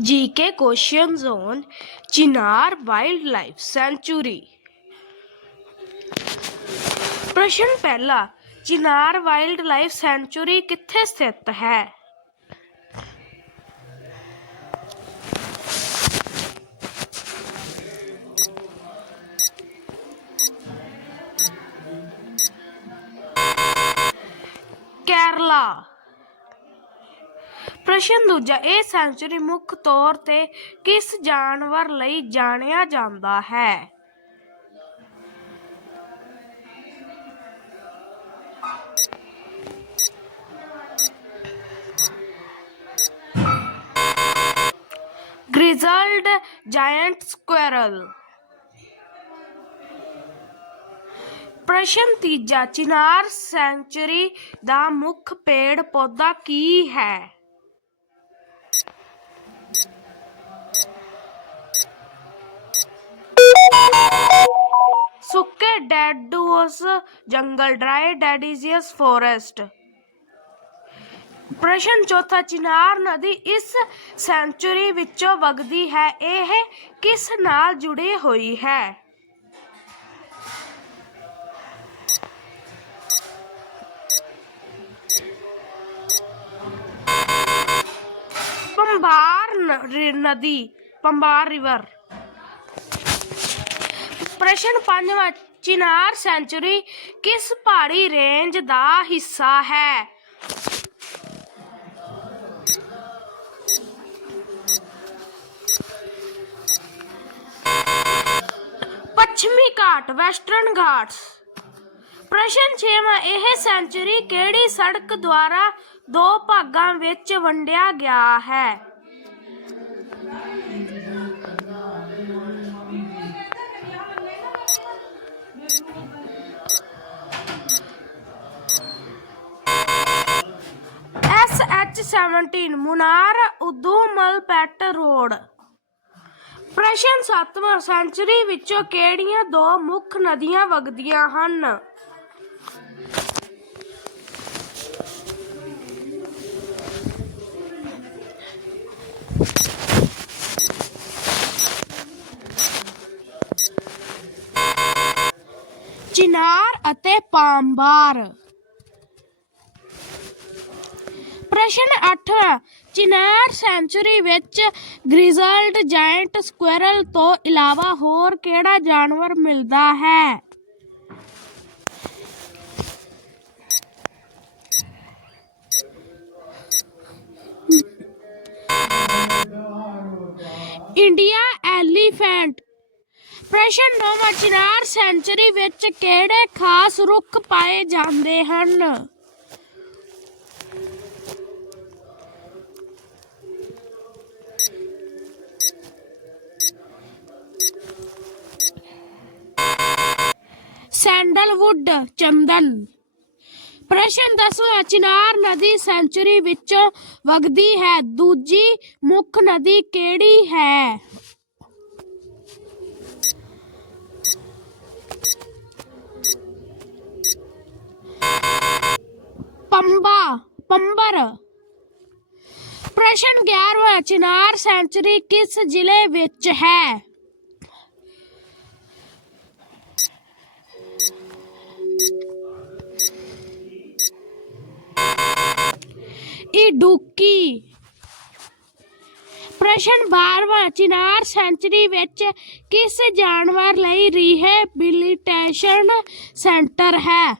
GK question zone Chinar wildlife sanctuary प्रश्न पहला चिनार wildlife century कितने स्थित है? केरला। ਪ੍ਰਸ਼ਨ ਦੂਜਾ, ਇਹ ਸੈਂਚੁਰੀ ਮੁੱਖ ਤੌਰ ਤੇ ਕਿਸ ਜਾਨਵਰ ਲਈ ਜਾਣਿਆ ਜਾਂਦਾ ਹੈ? grizzled giant squirrel ਪ੍ਰਸ਼ਨ ਤੀਜਾ, ਚਿਨਾਰ ਸੈਂਚੁਰੀ ਦਾ ਮੁੱਖ ਪੇੜ ਪੌਦਾ ਕੀ ਹੈ? ਸੁੱਕੇ ਡੈਡੂਸ ਜੰਗਲ ਡਰਾਈ ਡੈਡੀਜ਼ੀਅਸ ਫੋਰੈਸਟ। ਪ੍ਰਸ਼ਨ ਚੌਥਾ, ਚਿਨਾਰ ਨਦੀ ਇਸ ਸੈਂਚੁਰੀ ਵਿੱਚੋਂ ਵਗਦੀ ਹੈ, ਇਹ ਕਿਸ ਨਾਲ ਜੁੜੀ ਹੋਈ ਹੈ? ਪੰਬਾਰ ਨਦੀ, ਪੰਬਾਰ ਰਿਵਰ। ਪ੍ਰਸ਼ਨ ਪੰਜਵਾਂ, ਚਿਨਾਰ ਸੈਂਚੁਰੀ ਕਿਸ ਪਹਾੜੀ ਰੇਂਜ ਦਾ ਹਿੱਸਾ ਹੈ? ਪੱਛਮੀ ਘਾਟ, ਵੈਸਟਰਨ ਘਾਟਸ। ਪ੍ਰਸ਼ਨ 6ਵਾਂ ਇਹ ਸੈਂਚੁਰੀ ਕਿਹੜੀ ਸੜਕ ਦੁਆਰਾ ਦੋ ਭਾਗਾਂ ਵਿੱਚ ਵੰਡਿਆ ਗਿਆ ਹੈ? S H 17 Munnar Udumalpet road. ਪ੍ਰਸ਼ਨ 7ਵਾਂ ਸੈਂਚੁਰੀ ਵਿੱਚੋਂ ਕਿਹੜੀਆਂ ਦੋ ਮੁੱਖ ਨਦੀਆਂ ਵਗਦੀਆਂ ਹਨ? ਚਿਨਾਰ ਅਤੇ ਪਾਂਬਾਰ ਪ੍ਰਸ਼ਨ 8 ਚਿਨਾਰ ਸੈਂਚੁਰੀ ਵਿੱਚ ਗ੍ਰਿਜ਼ਲਡ ਜਾਇੰਟ ਸਕੁਇਰਲ ਤੋਂ ਇਲਾਵਾ ਹੋਰ ਕਿਹੜਾ ਜਾਨਵਰ ਮਿਲਦਾ ਹੈ? ਇੰਡੀਆ ਐਲੀਫੈਂਟ ਪ੍ਰਸ਼ਨ 9 ਚਿਨਾਰ ਸੈਂਚੁਰੀ ਵਿੱਚ ਕਿਹੜੇ ਖਾਸ ਰੁੱਖ ਪਾਏ ਜਾਂਦੇ ਹਨ? ਸੈਂਡਲਵੁੱਡ, ਚੰਦਨ। ਪ੍ਰਸ਼ਨ ਦਸਵਾਂ ਚਿਨਾਰ ਨਦੀ ਸੈਂਚੁਰੀ ਵਿੱਚੋਂ ਵਗਦੀ ਹੈ। ਦੂਜੀ ਮੁੱਖ ਨਦੀ ਕਿਹੜੀ ਹੈ? ਪੰਬਾ, ਪੰਬਰ। ਪ੍ਰਸ਼ਨ 11ਵਾਂ ਚਿਨਾਰ ਸੈਂਚੁਰੀ ਕਿਸ ਜ਼ਿਲ੍ਹੇ ਵਿੱਚ ਹੈ? ਇਡੁੱਕੀ ਪ੍ਰਸ਼ਨ 12ਵਾਂ ਚਿਨਾਰ ਸੈਂਚੁਰੀ ਵਿੱਚ ਕਿਸ ਜਾਨਵਰ ਲਈ ਰੀਹੈਬਿਲਿਟੇਸ਼ਨ ਸੈਂਟਰ ਹੈ?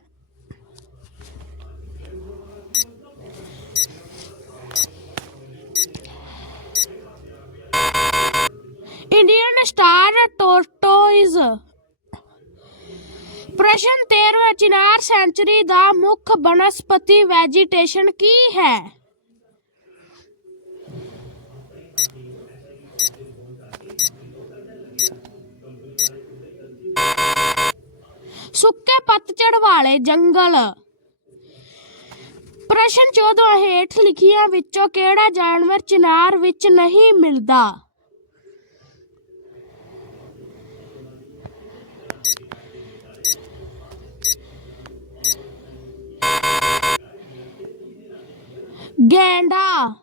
Indian star tortoise. ਪ੍ਰਸ਼ਨ 13ਵਾਂ ਚਿਨਾਰ ਸੈਂਚੁਰੀ ਦਾ ਮੁੱਖ ਬਨਸਪਤੀ ਵੈਜੀਟੇਸ਼ਨ ਕੀ ਹੈ? ਪਤਝੜ ਵਾਲੇ ਜੰਗਲ। ਪ੍ਰਸ਼ਨ 14 ਹੇਠ ਲਿਖੀਆਂ ਵਿੱਚੋਂ ਕਿਹੜਾ ਜਾਨਵਰ ਚਿਨਾਰ ਵਿੱਚ ਨਹੀਂ ਮਿਲਦਾ? ਗੈਂਡਾ।